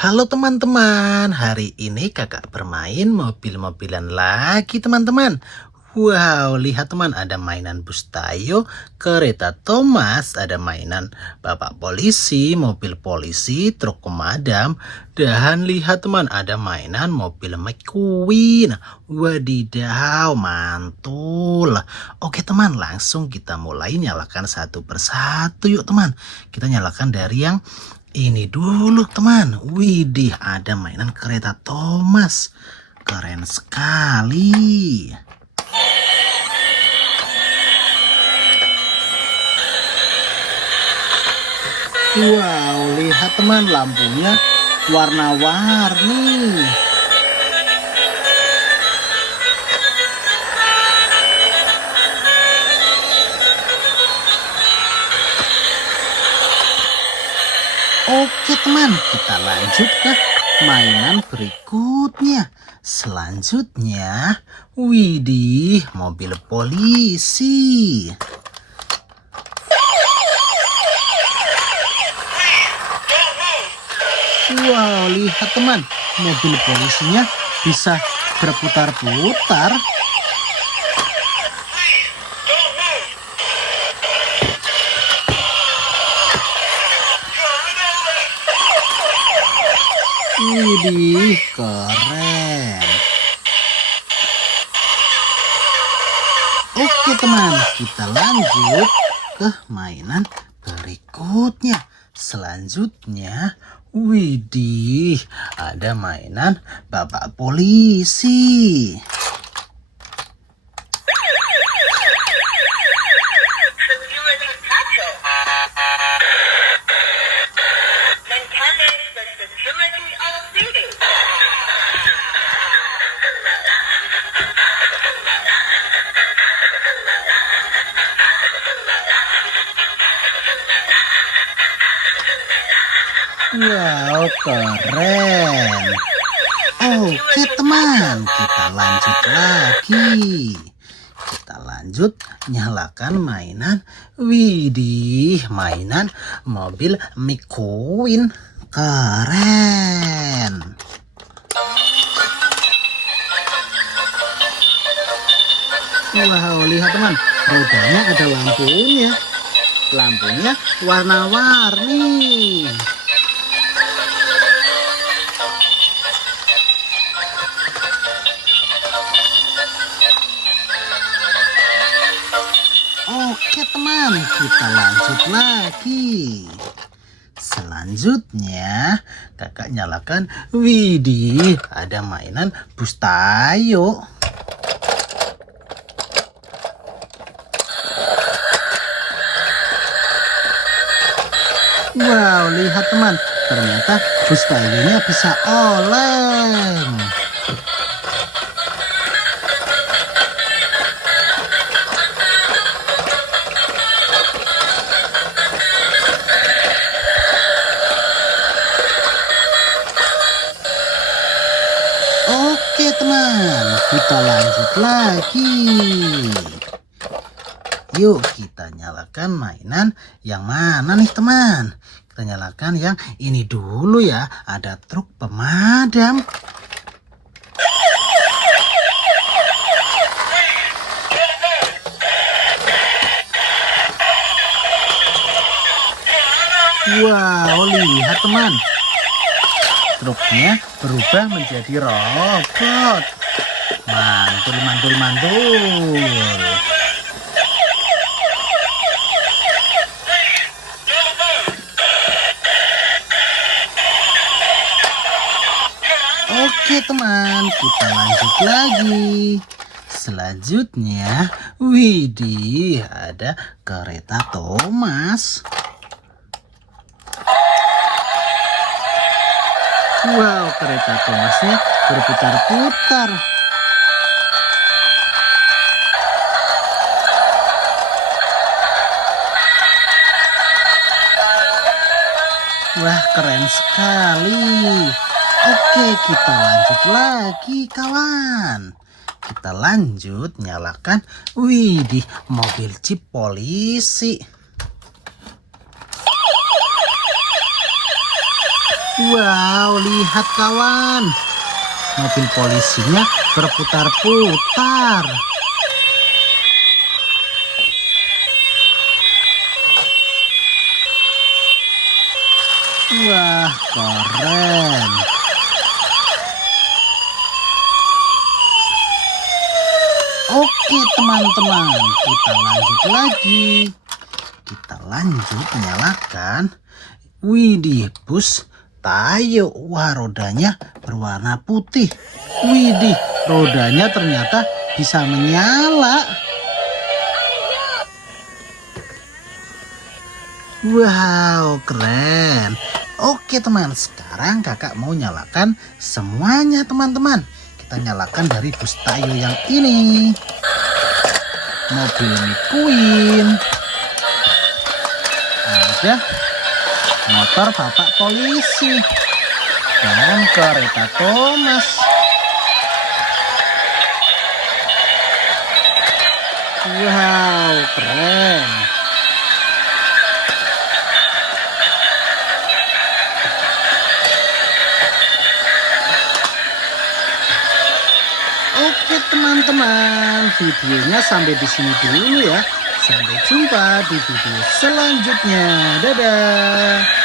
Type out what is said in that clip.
Halo teman-teman, hari ini kakak bermain mobil-mobilan lagi teman-teman. Wow, lihat teman, ada mainan bus Tayo, kereta Thomas, ada mainan bapak polisi, mobil polisi, truk pemadam. Dan lihat teman, ada mainan mobil McQueen. Wadidaw, mantul. Oke teman, langsung kita mulai nyalakan satu persatu yuk teman. Kita nyalakan dari yang ini dulu teman. Widih, ada mainan kereta Thomas. Keren sekali. Wow, lihat teman, lampunya warna-warni. Oke teman, kita lanjut ke mainan berikutnya. Selanjutnya, widih, mobil polisi. Wow, lihat teman, mobil polisinya bisa berputar-putar. Widih, keren. Oke teman, kita lanjut ke mainan berikutnya. Selanjutnya, widih, ada mainan bapak polisi. Wow, keren. Oke teman, kita lanjut lagi. Kita lanjut nyalakan mainan. Widih, mainan mobil McQueen. Keren. Wow, lihat teman, rodanya ada lampunya. Lampunya warna-warni. Oke teman, kita lanjut lagi. Selanjutnya, kakak nyalakan. Widih, ada mainan bus Tayo. Wow, lihat teman, ternyata bus Tayonya bisa oleng. Oke teman, kita lanjut lagi. Yuk kita nyalakan mainan yang mana nih teman? Kita nyalakan yang ini dulu ya. Ada truk pemadam. Wow, lihat teman. Truknya berubah menjadi robot. Mantul, mantul, mantul. Oke teman, kita lanjut lagi. Selanjutnya, widih, ada kereta Thomas. Wow, kereta Thomasnya berputar-putar. Wah, keren sekali. Oke, kita lanjut lagi kawan. Kita lanjut nyalakan. Widih, mobil jeep polisi. Wow, lihat kawan. Mobil polisinya berputar-putar. Wah, keren. Oke teman-teman, kita lanjut lagi. Kita lanjut nyalakan. Widih, bus Tayo. Wah, rodanya berwarna putih. Widih, rodanya ternyata bisa menyala. Wow, keren. Oke teman, sekarang kakak mau nyalakan semuanya teman-teman. Kita nyalakan dari bus Tayo yang ini. Mobil McQueen. Ada motor bapak polisi. Dan kereta Thomas. Wow, keren. Oke teman-teman, videonya sampai di sini dulu ya. Sampai jumpa di video selanjutnya. Dadah.